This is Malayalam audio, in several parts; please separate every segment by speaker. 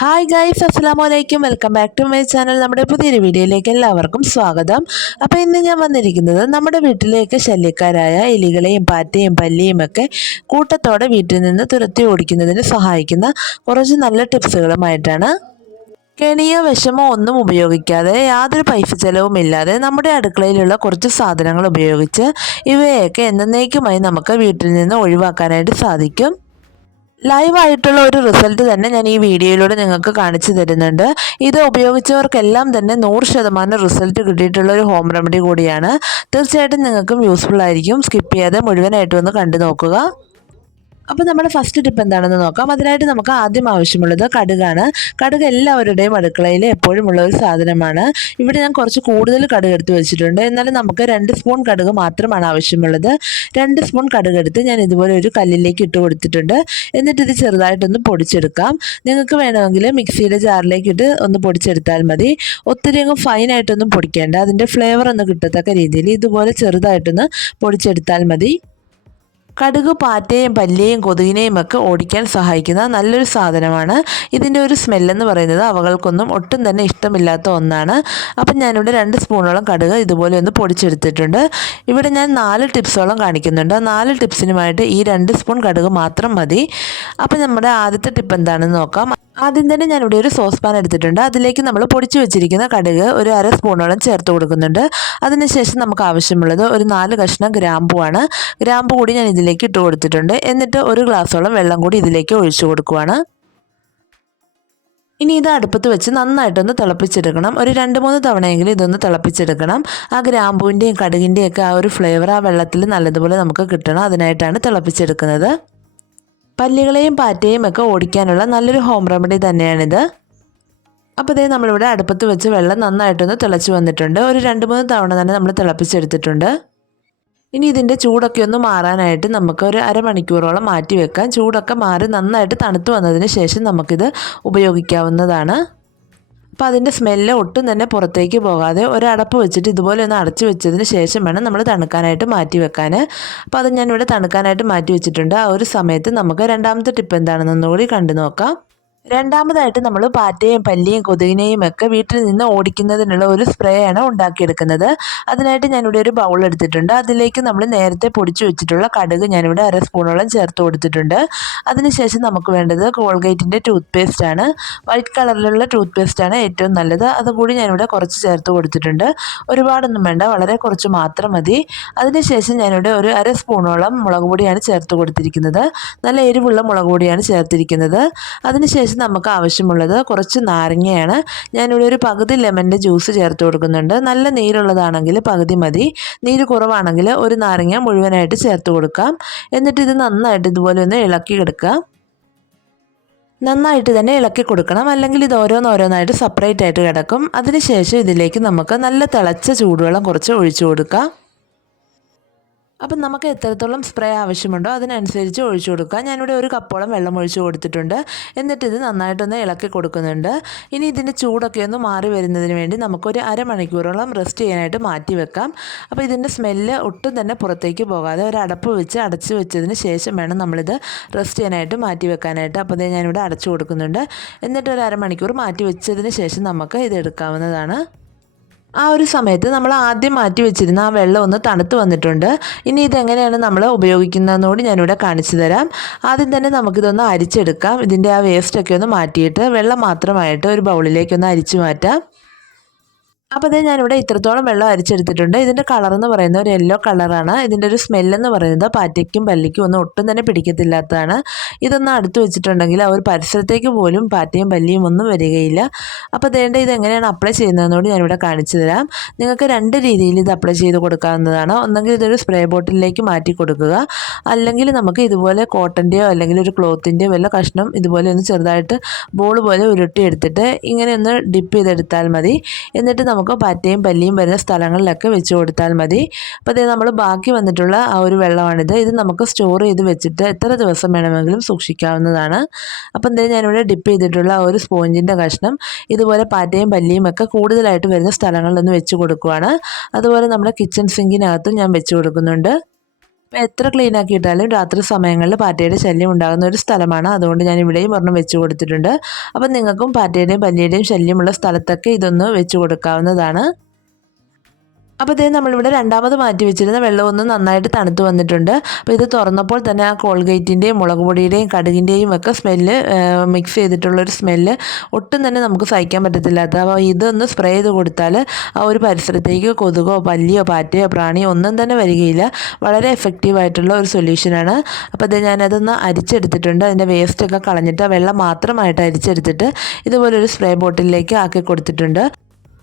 Speaker 1: ഹായ് ഗൈസ് അസ്സാം വലൈക്കും welcome back to my channel നമ്മുടെ പുതിയൊരു വീഡിയോയിലേക്ക് എല്ലാവർക്കും സ്വാഗതം. അപ്പോൾ ഇന്ന് ഞാൻ വന്നിരിക്കുന്നത് നമ്മുടെ വീട്ടിലേക്ക് ശല്യക്കാരായ എലികളെയും പാറ്റയും പല്ലിയും ഒക്കെ കൂട്ടത്തോടെ വീട്ടിൽ നിന്ന് തുരത്തി ഓടിക്കുന്നതിന് സഹായിക്കുന്ന കുറച്ച് നല്ല ടിപ്സുകളുമായിട്ടാണ് കെണിയോ വിഷമോ ഒന്നും ഉപയോഗിക്കാതെ യാതൊരു പൈസ ചെലവും ഇല്ലാതെ നമ്മുടെ അടുക്കളയിലുള്ള കുറച്ച് സാധനങ്ങൾ ഉപയോഗിച്ച് ഇവയൊക്കെ എന്നേക്കുമായി നമുക്ക് വീട്ടിൽ നിന്ന് ഒഴിവാക്കാനായിട്ട് സാധിക്കും. ലൈവായിട്ടുള്ള ഒരു റിസൾട്ട് തന്നെ ഞാൻ ഈ വീഡിയോയിലൂടെ നിങ്ങൾക്ക് കാണിച്ചു തരുന്നുണ്ട്. ഇത് ഉപയോഗിച്ചവർക്കെല്ലാം തന്നെ നൂറ് ശതമാനം റിസൾട്ട് കിട്ടിയിട്ടുള്ള ഒരു ഹോം റെമഡി കൂടിയാണ്. തീർച്ചയായിട്ടും നിങ്ങൾക്കും യൂസ്ഫുൾ ആയിരിക്കും. സ്കിപ്പ് ചെയ്യാതെ മുഴുവനായിട്ടും ഒന്ന് കണ്ടു നോക്കുക. അപ്പോൾ നമ്മുടെ ഫസ്റ്റ് ടിപ്പ് എന്താണെന്ന് നോക്കാം. അതിനായിട്ട് നമുക്ക് ആദ്യം ആവശ്യമുള്ളത് കടുകാണ്. കടുക് എല്ലാവരുടെയും അടുക്കളയിൽ എപ്പോഴും ഉള്ള ഒരു സാധനമാണ്. ഇവിടെ ഞാൻ കുറച്ച് കൂടുതൽ കടുക് എടുത്ത് വെച്ചിട്ടുണ്ട്. എന്നാലും നമുക്ക് രണ്ട് സ്പൂൺ കടുക് മാത്രമാണ് ആവശ്യമുള്ളത്. രണ്ട് സ്പൂൺ കടുക് എടുത്ത് ഞാൻ ഇതുപോലെ ഒരു കല്ലിലേക്ക് ഇട്ട് കൊടുത്തിട്ടുണ്ട്. എന്നിട്ട് ഇത് ചെറുതായിട്ടൊന്ന് പൊടിച്ചെടുക്കാം. നിങ്ങൾക്ക് വേണമെങ്കിൽ മിക്സിയുടെ ജാറിലേക്ക് ഇട്ട് ഒന്ന് പൊടിച്ചെടുത്താൽ മതി. ഒത്തിരി അങ്ങ് ഫൈനായിട്ടൊന്നും പൊടിക്കേണ്ട. അതിന്റെ ഫ്ലേവർ ഒന്ന് കിട്ടത്തക്ക രീതിയിൽ ഇതുപോലെ ചെറുതായിട്ടൊന്ന് പൊടിച്ചെടുത്താൽ മതി. കടുക് പാറ്റയും പല്ലിയെയും കൊതുകിനെയും ഒക്കെ ഓടിക്കാൻ സഹായിക്കുന്ന നല്ലൊരു സാധനമാണ്. ഇതിന്റെ ഒരു സ്മെല്ലെന്ന് പറയുന്നത് അവകൾക്കൊന്നും ഒട്ടും തന്നെ ഇഷ്ടമില്ലാത്ത ഒന്നാണ്. അപ്പം ഞാനിവിടെ രണ്ട് സ്പൂണോളം കടുക് ഇതുപോലെ ഒന്ന് പൊടിച്ചെടുത്തിട്ടുണ്ട്. ഇവിടെ ഞാൻ നാല് ടിപ്സോളം കാണിക്കുന്നുണ്ട്. നാല് ടിപ്സിനുമായിട്ട് ഈ രണ്ട് സ്പൂൺ കടുക് മാത്രം മതി. അപ്പം നമ്മുടെ ആദ്യത്തെ ടിപ്പ് എന്താണെന്ന് നോക്കാം. ആദ്യം തന്നെ ഞാനിവിടെ ഒരു സോസ് പാൻ എടുത്തിട്ടുണ്ട്. അതിലേക്ക് നമ്മൾ പൊടിച്ചു വെച്ചിരിക്കുന്ന കടുക് ഒരു അര സ്പൂണോളം ചേർത്ത് കൊടുക്കുന്നുണ്ട്. അതിനുശേഷം നമുക്ക് ആവശ്യമുള്ളത് ഒരു നാല് കഷ്ണം ഗ്രാമ്പുവാണ് ഗ്രാമ്പു കൂടി ഞാൻ ഇതിലേക്ക് ഇട്ട് കൊടുത്തിട്ടുണ്ട്. എന്നിട്ട് ഒരു ഗ്ലാസ്സോളം വെള്ളം കൂടി ഇതിലേക്ക് ഒഴിച്ചു കൊടുക്കുവാണ്. ഇനി ഇത് അടുപ്പത്ത് വെച്ച് നന്നായിട്ടൊന്ന് തിളപ്പിച്ചെടുക്കണം. ഒരു രണ്ട് മൂന്ന് തവണയെങ്കിലും ഇതൊന്ന് തിളപ്പിച്ചെടുക്കണം. ആ ഗ്രാമ്പുവിന്റെയും കടുകിന്റെയും ഒക്കെ ആ ഒരു ഫ്ലേവർ ആ വെള്ളത്തിൽ നല്ലതുപോലെ നമുക്ക് കിട്ടണം. അതിനായിട്ടാണ് തിളപ്പിച്ചെടുക്കുന്നത്. പല്ലികളെയും പാറ്റയും ഒക്കെ ഓടിക്കാനുള്ള നല്ലൊരു ഹോം റെമഡി തന്നെയാണിത്. അപ്പോൾ ഇതേ നമ്മളിവിടെ അടുപ്പത്ത് വെച്ച് വെള്ളം നന്നായിട്ടൊന്ന് തിളച്ച് വന്നിട്ടുണ്ട്. ഒരു രണ്ട് മൂന്ന് തവണ തന്നെ നമ്മൾ തിളപ്പിച്ചെടുത്തിട്ടുണ്ട്. ഇനി ഇതിന്റെ ചൂടൊക്കെ ഒന്ന് മാറാനായിട്ട് നമുക്ക് ഒരു അരമണിക്കൂറോളം മാറ്റി വെക്കാം. ചൂടൊക്കെ മാറി നന്നായിട്ട് തണുത്ത് വന്നതിന് ശേഷം നമുക്കിത് ഉപയോഗിക്കാവുന്നതാണ്. അപ്പോൾ അതിന്റെ സ്മെല്ല് ഒട്ടും തന്നെ പുറത്തേക്ക് പോകാതെ ഒരടപ്പ് വെച്ചിട്ട് ഇതുപോലെ ഒന്ന് അടച്ചു വെച്ചതിന് ശേഷം വേണം നമ്മൾ തണുക്കാനായിട്ട് മാറ്റി വെക്കാൻ അപ്പോൾ അത് ഞാനിവിടെ തണുക്കാനായിട്ട് മാറ്റി വെച്ചിട്ടുണ്ട്. ആ ഒരു സമയത്ത് നമുക്ക് രണ്ടാമത്തെ ടിപ്പ് എന്താണെന്നൊന്നുകൂടി കണ്ടു നോക്കാം. രണ്ടാമതായിട്ട് നമ്മൾ പാറ്റയും പല്ലിയും കൊതുകിനെയും ഒക്കെ വീട്ടിൽ നിന്ന് ഓടിക്കുന്നതിനുള്ള ഒരു സ്പ്രേ ആണ് ഉണ്ടാക്കിയെടുക്കുന്നത്. അതിനായിട്ട് ഞാനിവിടെ ഒരു ബൗൾ എടുത്തിട്ടുണ്ട്. അതിലേക്ക് നമ്മൾ നേരത്തെ പൊടിച്ചു വെച്ചിട്ടുള്ള കടുക് ഞാനിവിടെ അര സ്പൂണോളം ചേർത്ത് കൊടുത്തിട്ടുണ്ട്. അതിനുശേഷം നമുക്ക് വേണ്ടത് കോൾഗേറ്റിന്റെ ടൂത്ത് ആണ്. വൈറ്റ് കളറിലുള്ള ടൂത്ത് പേസ്റ്റാണ് ഏറ്റവും നല്ലത്. അതുകൂടി ഞാനിവിടെ കുറച്ച് ചേർത്ത് കൊടുത്തിട്ടുണ്ട്. ഒരുപാടൊന്നും വേണ്ട വളരെ കുറച്ച് മാത്രം മതി. അതിനുശേഷം ഞാനിവിടെ ഒരു അര സ്പൂണോളം മുളക് പൊടിയാണ് ചേർത്ത് കൊടുത്തിരിക്കുന്നത്. നല്ല എരിവുള്ള മുളക് പൊടിയാണ് ചേർത്തിരിക്കുന്നത്. അതിനുശേഷം നമുക്ക് ആവശ്യമുള്ളത്. കുറച്ച് നാരങ്ങയാണ്. ഞാനിവിടെ ഒരു പകുതി ലെമന്റെ ജ്യൂസ് ചേർത്ത് കൊടുക്കുന്നുണ്ട്. നല്ല നീരുള്ളതാണെങ്കിൽ പകുതി മതി. നീര് കുറവാണെങ്കിൽ ഒരു നാരങ്ങ മുഴുവനായിട്ട് ചേർത്ത് കൊടുക്കാം. എന്നിട്ട് ഇത് നന്നായിട്ട് ഇതുപോലെ ഒന്ന് ഇളക്കി എടുക്കുക. നന്നായിട്ട് തന്നെ ഇളക്കി കൊടുക്കണം. അല്ലെങ്കിൽ ഇത് ഓരോന്നോരോന്നായിട്ട് സെപ്പറേറ്റ് ആയിട്ട് കിടക്കും. അതിനുശേഷം ഇതിലേക്ക് നമുക്ക് നല്ല തിളച്ച ചൂടുവെള്ളം കുറച്ച് ഒഴിച്ചു കൊടുക്കാം. അപ്പം നമുക്ക് എത്രത്തോളം സ്പ്രേ ആവശ്യമുണ്ടോ അതിനനുസരിച്ച് ഒഴിച്ചു കൊടുക്കുക ഞാനിവിടെ ഒരു കപ്പോളം വെള്ളം ഒഴിച്ചു കൊടുത്തിട്ടുണ്ട്. എന്നിട്ട് ഇത് നന്നായിട്ടൊന്ന് ഇളക്കി കൊടുക്കുന്നുണ്ട്. ഇനി ഇതിന്റെ ചൂടൊക്കെ ഒന്ന് മാറി വരുന്നതിന് വേണ്ടി നമുക്കൊരു അരമണിക്കൂറോളം റെസ്റ്റ് ചെയ്യാനായിട്ട് മാറ്റി വെക്കാം. അപ്പോൾ ഇതിന്റെ സ്മെല്ല് ഒട്ടും തന്നെ പുറത്തേക്ക് പോകാതെ ഒരു അടപ്പ് വെച്ച് അടച്ച് വെച്ചതിന് ശേഷം വേണം നമ്മളിത് റെസ്റ്റ് ചെയ്യാനായിട്ട് മാറ്റി വെക്കാനായിട്ട്. അപ്പോൾ ഞാനിവിടെ അടച്ചു കൊടുക്കുന്നുണ്ട്. എന്നിട്ട് ഒരു അരമണിക്കൂർ മാറ്റി വെച്ചതിന് ശേഷം നമുക്ക് ഇത് എടുക്കാവുന്നതാണ്. ആ ഒരു സമയത്ത് നമ്മൾ ആദ്യം മാറ്റി വെച്ചിരുന്ന ആ വെള്ളം ഒന്ന് തണുത്ത് വന്നിട്ടുണ്ട്. ഇനി ഇതെങ്ങനെയാണ് നമ്മൾ ഉപയോഗിക്കുന്നതെന്നോട് ഞാനിവിടെ കാണിച്ചു തരാം. ആദ്യം തന്നെ നമുക്കിതൊന്ന് അരിച്ചെടുക്കാം. ഇതിന്റെ ആ വേസ്റ്റൊക്കെ ഒന്ന് മാറ്റിയിട്ട് വെള്ളം മാത്രമായിട്ട് ഒരു ബൗളിലേക്കൊന്ന് അരിച്ചു മാറ്റാം. അപ്പോൾ അതേ ഞാനിവിടെ ഇത്രത്തോളം വെള്ളം അരിച്ചെടുത്തിട്ടുണ്ട്. ഇതിന്റെ കളർ എന്ന് പറയുന്നത് ഒരു യെല്ലോ കളറാണ് ഇതിന്റെ ഒരു സ്മെല്ലെന്ന് പറയുന്നത് പാറ്റയ്ക്കും പല്ലിക്കും ഒന്നും ഒട്ടും തന്നെ പിടിക്കത്തില്ലാത്തതാണ്. ഇതൊന്ന് അടുത്ത് വെച്ചിട്ടുണ്ടെങ്കിൽ ആ ഒരു പരിസരത്തേക്ക് പോലും പാറ്റയും പല്ലിയും ഒന്നും വരികയില്ല. അപ്പോൾ അതേണ്ട ഇത് എങ്ങനെയാണ് അപ്ലൈ ചെയ്യുന്നതെന്നോട് ഞാനിവിടെ കാണിച്ചു തരാം. നിങ്ങൾക്ക് രണ്ട് രീതിയിൽ ഇത് അപ്ലൈ ചെയ്ത് കൊടുക്കാവുന്നതാണ്. ഒന്നെങ്കിൽ ഇതൊരു സ്പ്രേ ബോട്ടിലേക്ക് മാറ്റി കൊടുക്കുക. അല്ലെങ്കിൽ നമുക്ക് ഇതുപോലെ കോട്ടന്റെയോ അല്ലെങ്കിൽ ഒരു ക്ലോത്തിന്റെയോ വല്ല കഷ്ണം ഇതുപോലെ ഒന്ന് ചെറുതായിട്ട് ബോൾ പോലെ ഉരുട്ടിയെടുത്തിട്ട് ഇങ്ങനെ ഒന്ന് ഡിപ്പ് ചെയ്തെടുത്താൽ മതി. എന്നിട്ട് നമുക്ക് പറ്റയും പല്ലിയും വരുന്ന സ്ഥലങ്ങളിലൊക്കെ വെച്ച് കൊടുത്താൽ മതി. അപ്പോൾ ഇത് നമ്മൾ ബാക്കി വന്നിട്ടുള്ള ആ ഒരു വെള്ളമാണിത്. ഇത് നമുക്ക് സ്റ്റോർ ചെയ്ത് വെച്ചിട്ട് എത്ര ദിവസം വേണമെങ്കിലും സൂക്ഷിക്കാവുന്നതാണ്. അപ്പം എന്തായാലും ഞാനിവിടെ ഡിപ്പ് ചെയ്തിട്ടുള്ള ഒരു സ്പോഞ്ചിന്റെ കഷ്ണം ഇതുപോലെ പാറ്റയും പല്ലിയും ഒക്കെ കൂടുതലായിട്ട് വരുന്ന സ്ഥലങ്ങളിലൊന്ന് വെച്ച് കൊടുക്കുവാണ്. അതുപോലെ നമ്മുടെ കിച്ചൺ സിങ്കിനകത്തും ഞാൻ വെച്ച് കൊടുക്കുന്നുണ്ട്. അപ്പോൾ എത്ര ക്ലീൻ ആക്കിയിട്ടാലും രാത്രി സമയങ്ങളിൽ പാറ്റയുടെ ശല്യം ഉണ്ടാകുന്ന ഒരു സ്ഥലമാണ്. അതുകൊണ്ട് ഞാൻ ഇവിടെയും ഒരെണ്ണം വെച്ച് കൊടുത്തിട്ടുണ്ട്. അപ്പം നിങ്ങൾക്കും പാറ്റയുടെയും പല്ലിയുടെയും ശല്യമുള്ള സ്ഥലത്തൊക്കെ ഇതൊന്ന് വെച്ച് കൊടുക്കാവുന്നതാണ്. അപ്പോൾ ഇതേ നമ്മളിവിടെ രണ്ടാമത് മാറ്റി വെച്ചിരുന്ന വെള്ളം ഒന്ന് നന്നായിട്ട് തണുത്ത് വന്നിട്ടുണ്ട്. അപ്പോൾ ഇത് തുറന്നപ്പോൾ തന്നെ ആ കോൾഗേറ്റിന്റെയും മുളക് പൊടിയുടെയും കടുകിന്റെയും ഒക്കെ സ്മെല്ല് മിക്സ് ചെയ്തിട്ടുള്ളൊരു സ്മെല്ല് ഒട്ടും തന്നെ നമുക്ക് സഹിക്കാൻ പറ്റത്തില്ലാത്ത അപ്പോൾ ഇതൊന്ന് സ്പ്രേ ചെയ്ത് കൊടുത്താൽ ആ ഒരു പരിസരത്തേക്ക് കൊതുകോ പല്ലിയോ പാറ്റയോ പ്രാണിയോ ഒന്നും തന്നെ വരികയില്ല. വളരെ എഫക്റ്റീവ് ആയിട്ടുള്ള ഒരു സൊല്യൂഷനാണ് അപ്പോൾ ഇത് ഞാനതൊന്ന് അരിച്ചെടുത്തിട്ടുണ്ട്. അതിന്റെ വേസ്റ്റൊക്കെ കളഞ്ഞിട്ട് വെള്ളം മാത്രമായിട്ട് അരിച്ചെടുത്തിട്ട് ഇതുപോലൊരു സ്പ്രേ ബോട്ടിലേക്ക് ആക്കി കൊടുത്തിട്ടുണ്ട്.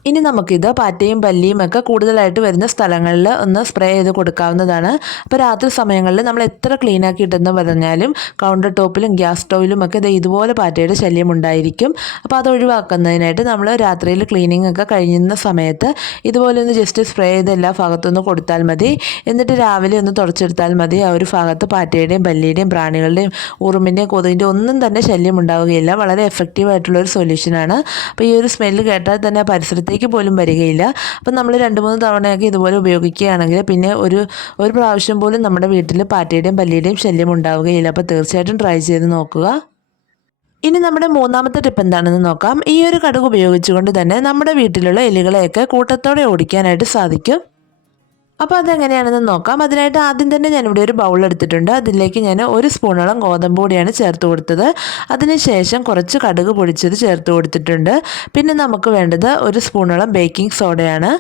Speaker 1: ഇനി നമുക്കിത് പാറ്റയും പല്ലിയും ഒക്കെ കൂടുതലായിട്ട് വരുന്ന സ്ഥലങ്ങളിൽ ഒന്ന് സ്പ്രേ ചെയ്ത് കൊടുക്കാവുന്നതാണ്. അപ്പോൾ രാത്രി സമയങ്ങളിൽ നമ്മൾ എത്ര ക്ലീൻ ആക്കിയിട്ടെന്ന് പറഞ്ഞാലും കൗണ്ടർ ടോപ്പിലും ഗ്യാസ് സ്റ്റൗവിലും ഒക്കെ ഇത് ഇതുപോലെ പാറ്റയുടെ ശല്യം ഉണ്ടായിരിക്കും. അപ്പോൾ അത് ഒഴിവാക്കുന്നതിനായിട്ട് നമ്മൾ രാത്രിയിൽ ക്ലീനിങ് ഒക്കെ കഴിയുന്ന സമയത്ത് ഇതുപോലെ ഒന്ന് ജസ്റ്റ് സ്പ്രേ ചെയ്ത് എല്ലാ ഭാഗത്തുനിന്ന് കൊടുത്താൽ മതി. എന്നിട്ട് രാവിലെ ഒന്ന് തുടച്ചെടുത്താൽ മതി. ആ ഒരു ഭാഗത്ത് പാറ്റയുടെയും പല്ലിയുടെയും പ്രാണികളുടെയും ഉറുമ്പിന്റെയും കൊതുകിന്റെ ഒന്നും തന്നെ ശല്യം ഉണ്ടാവുകയില്ല. വളരെ എഫക്റ്റീവ് ആയിട്ടുള്ള ഒരു സൊല്യൂഷനാണ് അപ്പോൾ ഈ ഒരു സ്മെല്ല് കേട്ടാൽ തന്നെ പരിസരത്ത് അടുത്തേക്ക് പോലും വരികയില്ല. അപ്പം നമ്മൾ രണ്ട് മൂന്ന് തവണയൊക്കെ ഇതുപോലെ ഉപയോഗിക്കുകയാണെങ്കിൽ പിന്നെ ഒരു ഒരു പ്രാവശ്യം പോലും നമ്മുടെ വീട്ടിൽ പാറ്റയുടെയും പല്ലിയുടെയും ശല്യം ഉണ്ടാവുകയില്ല. അപ്പോൾ തീർച്ചയായിട്ടും ട്രൈ ചെയ്ത് നോക്കുക. ഇനി നമ്മുടെ മൂന്നാമത്തെ ടിപ്പ് എന്താണെന്ന് നോക്കാം. ഈ ഒരു കടുക് ഉപയോഗിച്ചുകൊണ്ട് തന്നെ നമ്മുടെ വീട്ടിലുള്ള എലികളെയൊക്കെ കൂട്ടത്തോടെ ഓടിക്കാനായിട്ട് സാധിക്കും. അപ്പോൾ അതെങ്ങനെയാണെന്ന് നോക്കാം. അതിനായിട്ട് ആദ്യം തന്നെ ഞാനിവിടെ ഒരു ബൗൾ എടുത്തിട്ടുണ്ട്. അതിലേക്ക് ഞാൻ ഒരു സ്പൂണോളം ഗോതമ്പ് പൊടിയാണ് ചേർത്ത് കൊടുത്തത്. അതിനുശേഷം കുറച്ച് കടുക് പൊടിച്ചത് ചേർത്ത് കൊടുത്തിട്ടുണ്ട്. പിന്നെ നമുക്ക് വേണ്ടത് ഒരു സ്പൂണോളം ബേക്കിംഗ് സോഡയാണ്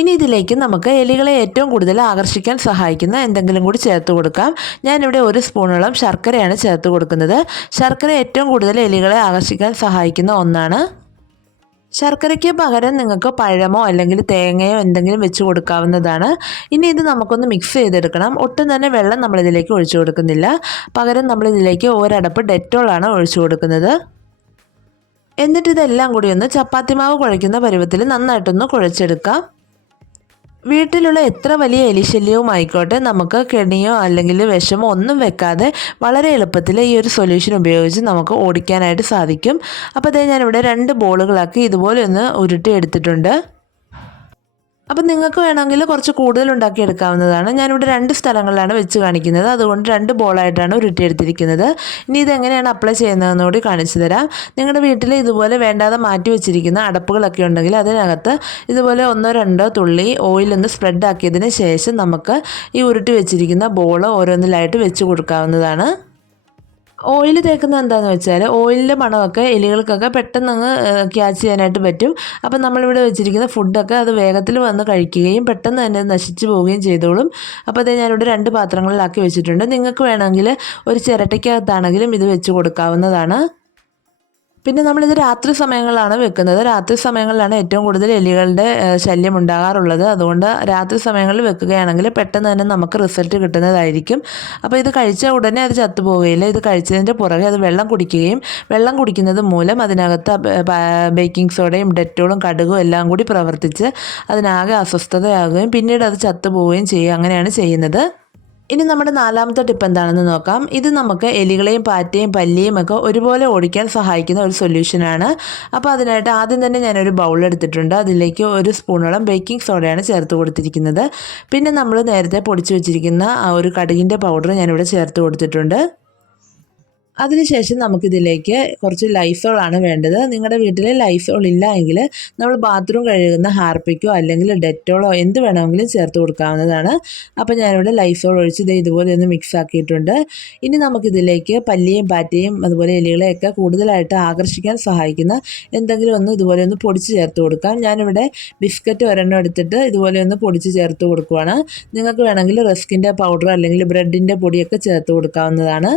Speaker 1: ഇനി ഇതിലേക്ക് നമുക്ക് എലികളെ ഏറ്റവും കൂടുതൽ ആകർഷിക്കാൻ സഹായിക്കുന്ന എന്തെങ്കിലും കൂടി ചേർത്ത് കൊടുക്കാം. ഞാനിവിടെ ഒരു സ്പൂണോളം ശർക്കരയാണ് ചേർത്ത് കൊടുക്കുന്നത്. ശർക്കര ഏറ്റവും കൂടുതൽ എലികളെ ആകർഷിക്കാൻ സഹായിക്കുന്ന ഒന്നാണ്. ശർക്കരയ്ക്ക് പകരം നിങ്ങൾക്ക് പഴമോ അല്ലെങ്കിൽ തേങ്ങയോ എന്തെങ്കിലും വെച്ച് കൊടുക്കാവുന്നതാണ്. ഇനി ഇത് നമുക്കൊന്ന് മിക്സ് ചെയ്തെടുക്കണം. ഒട്ടും തന്നെ വെള്ളം നമ്മളിതിലേക്ക് ഒഴിച്ചു കൊടുക്കുന്നില്ല. പകരം നമ്മളിതിലേക്ക് ഒരടപ്പ് ഡെറ്റോളാണ് ഒഴിച്ചു കൊടുക്കുന്നത്. എന്നിട്ട് ഇതെല്ലാം കൂടി ഒന്ന് ചപ്പാത്തി മാവ് കുഴയ്ക്കുന്ന പരുവത്തിൽ നന്നായിട്ടൊന്ന് കുഴച്ചെടുക്കാം. വീട്ടിലുള്ള എത്ര വലിയ എലിശല്യവും ആയിക്കോട്ടെ നമുക്ക് കെണിയോ അല്ലെങ്കിൽ വിഷമോ ഒന്നും വെക്കാതെ വളരെ എളുപ്പത്തിൽ ഈ ഒരു സൊല്യൂഷൻ ഉപയോഗിച്ച് നമുക്ക് ഓടിക്കാനായിട്ട് സാധിക്കും. അപ്പോൾ അതേ ഞാനിവിടെ രണ്ട് ബോളുകളാക്കി ഇതുപോലെ ഒന്ന് ഉരുട്ടി എടുത്തിട്ടുണ്ട്. അപ്പം നിങ്ങൾക്ക് വേണമെങ്കിൽ കുറച്ച് കൂടുതൽ ഉണ്ടാക്കി എടുക്കാവുന്നതാണ് ഞാനിവിടെ രണ്ട് സ്ഥലങ്ങളിലാണ് വെച്ച് കാണിക്കുന്നത്. അതുകൊണ്ട് രണ്ട് ബോളായിട്ടാണ് ഉരുട്ടിയെടുത്തിരിക്കുന്നത്. ഇനി ഇതെങ്ങനെയാണ് അപ്ലൈ ചെയ്യുന്നതെന്ന് കൂടി കാണിച്ചു തരാം. നിങ്ങളുടെ വീട്ടിൽ ഇതുപോലെ വേണ്ടാതെ മാറ്റി വെച്ചിരിക്കുന്ന അടപ്പുകളൊക്കെ ഉണ്ടെങ്കിൽ അതിനകത്ത് ഇതുപോലെ ഒന്നോ രണ്ടോ തുള്ളി ഓയിലൊന്ന് സ്പ്രെഡ് ആക്കിയതിന് ശേഷം നമുക്ക് ഈ ഉരുട്ടി വെച്ചിരിക്കുന്ന ബോൾ ഓരോന്നിലായിട്ട് വെച്ച് കൊടുക്കാവുന്നതാണ്. ഓയിൽ തേക്കുന്നത് എന്താണെന്ന് വെച്ചാൽ ഓയിലിന്റെ മണമൊക്കെ എലികൾക്കൊക്കെ പെട്ടെന്ന് അങ്ങ് ക്യാച്ച് ചെയ്യാനായിട്ട് പറ്റും. അപ്പം നമ്മളിവിടെ വെച്ചിരിക്കുന്ന ഫുഡൊക്കെ അത് വേഗത്തിൽ വന്ന് കഴിക്കുകയും പെട്ടെന്ന് തന്നെ നശിച്ചു പോവുകയും ചെയ്തോളും. അപ്പോൾ അതേ ഞാനിവിടെ രണ്ട് പാത്രങ്ങളിലാക്കി വെച്ചിട്ടുണ്ട്. നിങ്ങൾക്ക് വേണമെങ്കിൽ ഒരു ചിരട്ടയ്ക്കകത്താണെങ്കിലും ഇത് വെച്ച് കൊടുക്കാവുന്നതാണ്. പിന്നെ നമ്മളിത് രാത്രി സമയങ്ങളിലാണ് വെക്കുന്നത്. രാത്രി സമയങ്ങളിലാണ് ഏറ്റവും കൂടുതൽ എലികളുടെ ശല്യം ഉണ്ടാകാറുള്ളത്. അതുകൊണ്ട് രാത്രി സമയങ്ങളിൽ വെക്കുകയാണെങ്കിൽ പെട്ടെന്ന് തന്നെ നമുക്ക് റിസൾട്ട് കിട്ടുന്നതായിരിക്കും. അപ്പോൾ ഇത് കഴിച്ച ഉടനെ അത് ചത്തുപോവുകയില്ല. ഇത് കഴിച്ചതിന്റെ പുറകെ അത് വെള്ളം കുടിക്കുകയും വെള്ളം കുടിക്കുന്നത് മൂലം അതിനകത്ത് ബേക്കിംഗ് സോഡയും ഡെറ്റോളും കടുകും എല്ലാം കൂടി പ്രവർത്തിച്ച് അതിനാകെ അസ്വസ്ഥതയാകുകയും പിന്നീട് അത് ചത്തുപോവുകയും ചെയ്യും അങ്ങനെയാണ് ചെയ്യുന്നത്. ഇനി നമ്മുടെ നാലാമത്തെ ടിപ്പ് എന്താണെന്ന് നോക്കാം. ഇത് നമുക്ക് എലികളെയും പാറ്റയും പല്ലിയും ഒക്കെ ഒരുപോലെ ഓടിക്കാൻ സഹായിക്കുന്ന ഒരു സൊല്യൂഷനാണ് അപ്പോൾ അതിനായിട്ട് ആദ്യം തന്നെ ഞാനൊരു ബൗൾ എടുത്തിട്ടുണ്ട്. അതിലേക്ക് ഒരു സ്പൂണോളം ബേക്കിംഗ് സോഡയാണ് ചേർത്ത് കൊടുത്തിരിക്കുന്നത്. പിന്നെ നമ്മൾ നേരത്തെ പൊടിച്ചു വെച്ചിരിക്കുന്ന ആ ഒരു കടുകിന്റെ പൗഡർ ഞാനിവിടെ ചേർത്ത് കൊടുത്തിട്ടുണ്ട്. അതിനുശേഷം നമുക്കിതിലേക്ക് കുറച്ച് ലൈഫോളാണ് വേണ്ടത്. നിങ്ങളുടെ വീട്ടിൽ ലൈഫോൾ ഇല്ല എങ്കിൽ നമ്മൾ ബാത്റൂം കഴുകുന്ന ഹാർപ്പിക്കോ അല്ലെങ്കിൽ ഡെറ്റോളോ എന്ത് വേണമെങ്കിലും ചേർത്ത് കൊടുക്കാവുന്നതാണ്. അപ്പോൾ ഞാനിവിടെ ലൈഫോൾ ഒഴിച്ച് ഇത് ഇതുപോലെ ഒന്ന് മിക്സ് ആക്കിയിട്ടുണ്ട്. ഇനി നമുക്കിതിലേക്ക് പല്ലിയും പാറ്റയും അതുപോലെ എലികളെയൊക്കെ കൂടുതലായിട്ട് ആകർഷിക്കാൻ സഹായിക്കുന്ന എന്തെങ്കിലും ഒന്ന് ഇതുപോലെ ഒന്ന് പൊടിച്ച് ചേർത്ത് കൊടുക്കാം. ഞാനിവിടെ ബിസ്ക്കറ്റ് ഒരെണ്ണം എടുത്തിട്ട് ഇതുപോലെ ഒന്ന് പൊടിച്ച് ചേർത്ത് കൊടുക്കുവാണ്. നിങ്ങൾക്ക് വേണമെങ്കിൽ റസ്കിന്റെ പൗഡർ അല്ലെങ്കിൽ ബ്രെഡിന്റെ പൊടിയൊക്കെ ചേർത്ത് കൊടുക്കാവുന്നതാണ്.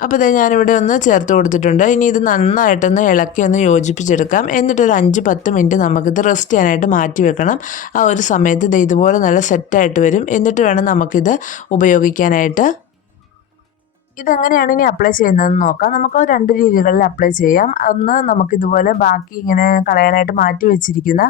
Speaker 1: അപ്പോൾ ഇതേ ഞാനിവിടെ ഒന്ന് ചേർത്ത് കൊടുത്തിട്ടുണ്ട്. ഇനി ഇത് നന്നായിട്ടൊന്ന് ഇളക്കി ഒന്ന് യോജിപ്പിച്ചെടുക്കാം. എന്നിട്ടൊരു അഞ്ച് പത്ത് മിനിറ്റ് നമുക്കിത് റെസ്റ്റ് ചെയ്യാനായിട്ട് മാറ്റി വെക്കണം. ആ ഒരു സമയത്ത് ഇത് ഇതുപോലെ നല്ല സെറ്റായിട്ട് വരും. എന്നിട്ട് വേണം നമുക്കിത് ഉപയോഗിക്കാനായിട്ട്. ഇതെങ്ങനെയാണ് ഇനി അപ്ലൈ ചെയ്യുന്നതെന്ന് നോക്കാം. നമുക്ക് രണ്ട് രീതികളിൽ അപ്ലൈ ചെയ്യാം. ഒന്ന് നമുക്ക് ഇതുപോലെ ബാക്കി ഇങ്ങനെ കളയാനായിട്ട് മാറ്റി വെച്ചിരിക്കുന്ന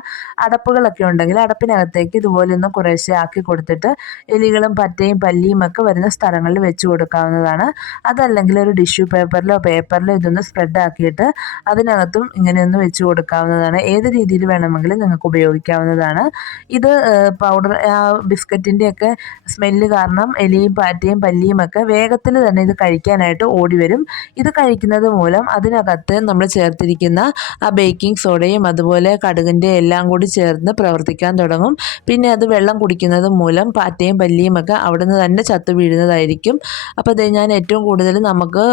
Speaker 1: അടപ്പുകളൊക്കെ ഉണ്ടെങ്കിൽ അടപ്പിനകത്തേക്ക് ഇതുപോലെ ഒന്ന് കുറേശ്ശെ ആക്കി കൊടുത്തിട്ട് എലികളും പറ്റയും പല്ലിയും ഒക്കെ വരുന്ന സ്ഥലങ്ങളിൽ വെച്ച് കൊടുക്കാവുന്നതാണ്. അതല്ലെങ്കിൽ ഒരു ടിഷ്യൂ പേപ്പറിലോ പേപ്പറിലോ ഇതൊന്ന് സ്പ്രെഡ് ആക്കിയിട്ട് അതിനകത്തും ഇങ്ങനെ ഒന്ന് വെച്ച് കൊടുക്കാവുന്നതാണ്. ഏത് രീതിയിൽ വേണമെങ്കിലും നിങ്ങൾക്ക് ഉപയോഗിക്കാവുന്നതാണ്. ഇത് പൗഡർ ബിസ്ക്കറ്റിന്റെയൊക്കെ സ്മെല്ല് കാരണം എലിയും പാറ്റയും പല്ലിയും ഒക്കെ വേഗത്തിൽ തന്നെ ഇത് കഴിക്കാനായിട്ട് ഓടി വരും. ഇത് കഴിക്കുന്നത് മൂലം അതിനകത്ത് നമ്മൾ ചേർത്തിരിക്കുന്ന ആ ബേക്കിംഗ് സോഡയും അതുപോലെ കടുകിന്റെ എല്ലാം കൂടി ചേർന്ന് പ്രവർത്തിക്കാൻ തുടങ്ങും. പിന്നെ അത് വെള്ളം കുടിക്കുന്നത് മൂലം പാറ്റയും പല്ലിയും ഒക്കെ അവിടുന്ന് തന്നെ ചത്തു വീഴുന്നതായിരിക്കും. അപ്പോൾ അത് ഞാൻ ഏറ്റവും കൂടുതൽ നമുക്ക്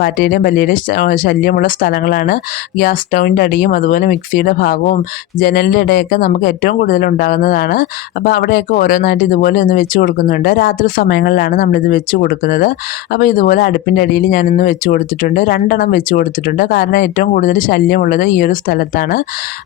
Speaker 1: പാറ്റയുടെയും പല്ലിയുടെയും ശല്യമുള്ള സ്ഥലങ്ങളാണ് ഗ്യാസ് സ്റ്റൗവിന്റെ അടിയും അതുപോലെ മിക്സിയുടെ ഭാഗവും ജനലിന്റെ ഇടയൊക്കെ നമുക്ക് ഏറ്റവും കൂടുതൽ ഉണ്ടാകുന്നതാണ്. അപ്പോൾ അവിടെയൊക്കെ ഓരോന്നായിട്ട് ഇതുപോലെ ഒന്ന് വെച്ച് കൊടുക്കുന്നുണ്ട്. രാത്രി സമയങ്ങളിലാണ് നമ്മളിത് വെച്ച് കൊടുക്കുന്നത്. അപ്പോൾ ഇതുപോലെ അടുപ്പിന്റെ അടിയിൽ ഞാനിന്ന് വെച്ച് കൊടുത്തിട്ടുണ്ട്. രണ്ടെണ്ണം വെച്ച് കൊടുത്തിട്ടുണ്ട്. കാരണം ഏറ്റവും കൂടുതൽ ശല്യമുള്ളത് ഈ ഒരു സ്ഥലത്താണ്.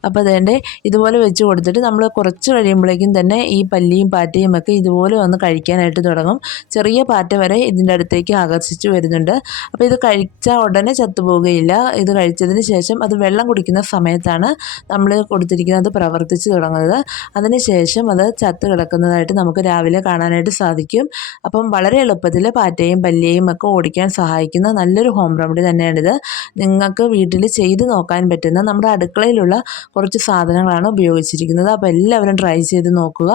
Speaker 1: അപ്പോൾ അതേന്റെ ഇതുപോലെ വെച്ച് കൊടുത്തിട്ട് നമ്മൾ കുറച്ച് കഴിയുമ്പോഴേക്കും തന്നെ ഈ പല്ലിയും പാറ്റയും ഒക്കെ ഇതുപോലെ വന്ന് കഴിക്കാനായിട്ട് തുടങ്ങും. ചെറിയ പാറ്റ വരെ ഇതിന്റെ അടുത്തേക്ക് ആകർഷിച്ചു വരുന്നുണ്ട്. അപ്പോൾ ഇത് കഴിച്ച ഉടനെ ചത്തുപോകുകയില്ല ഇത് കഴിച്ചതിന് ശേഷം അത് വെള്ളം കുടിക്കുന്ന സമയത്താണ് നമ്മൾ കൊടുത്തിരിക്കുന്നത് പ്രവർത്തിച്ച് തുടങ്ങുന്നത്. അതിനുശേഷം അത് ചത്ത് കിടക്കുന്നതായിട്ട് നമുക്ക് രാവിലെ കാണാനായിട്ട് സാധിക്കും. അപ്പം വളരെ എളുപ്പത്തിൽ പാറ്റയും പല്ലിയെയും ഒക്കെ ഓടിക്കാൻ സഹായിക്കുന്ന നല്ലൊരു ഹോം റെമഡി തന്നെയാണിത്. നിങ്ങൾക്ക് വീട്ടിൽ ചെയ്ത് നോക്കാൻ പറ്റുന്ന നമ്മുടെ അടുക്കളയിലുള്ള കുറച്ച് സാധനങ്ങളാണ് ഉപയോഗിച്ചിരിക്കുന്നത്. അപ്പോൾ എല്ലാവരും ട്രൈ ചെയ്ത് നോക്കുക.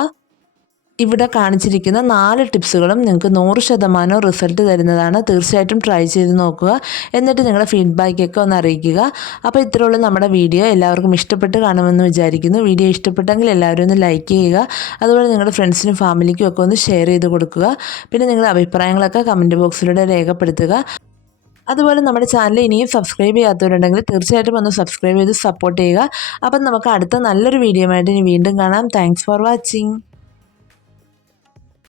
Speaker 1: ഇവിടെ കാണിച്ചിരിക്കുന്ന നാല് ടിപ്സുകളും നിങ്ങൾക്ക് നൂറ് ശതമാനം റിസൾട്ട് തരുന്നതാണ്. തീർച്ചയായിട്ടും ട്രൈ ചെയ്ത് നോക്കുക. എന്നിട്ട് നിങ്ങളുടെ ഫീഡ്ബാക്കൊക്കെ ഒന്ന് അറിയിക്കുക. അപ്പോൾ ഇത്രയുള്ള നമ്മുടെ വീഡിയോ എല്ലാവർക്കും ഇഷ്ടപ്പെട്ട് കാണുമെന്ന് വിചാരിക്കുന്നു. വീഡിയോ ഇഷ്ടപ്പെട്ടെങ്കിൽ എല്ലാവരും ഒന്ന് ലൈക്ക് ചെയ്യുക. അതുപോലെ നിങ്ങളുടെ ഫ്രണ്ട്സിനും ഫാമിലിക്കും ഒക്കെ ഒന്ന് ഷെയർ ചെയ്ത് കൊടുക്കുക. പിന്നെ നിങ്ങളുടെ അഭിപ്രായങ്ങളൊക്കെ കമന്റ് ബോക്സിലൂടെ രേഖപ്പെടുത്തുക. അതുപോലെ നമ്മുടെ ചാനൽ ഇനിയും സബ്സ്ക്രൈബ് ചെയ്യാത്തവരുണ്ടെങ്കിൽ തീർച്ചയായിട്ടും ഒന്ന് സബ്സ്ക്രൈബ് ചെയ്ത് സപ്പോർട്ട് ചെയ്യുക. അപ്പം നമുക്ക് അടുത്ത നല്ലൊരു വീഡിയോ ആയിട്ട് ഇനി വീണ്ടും കാണാം. Thanks for watching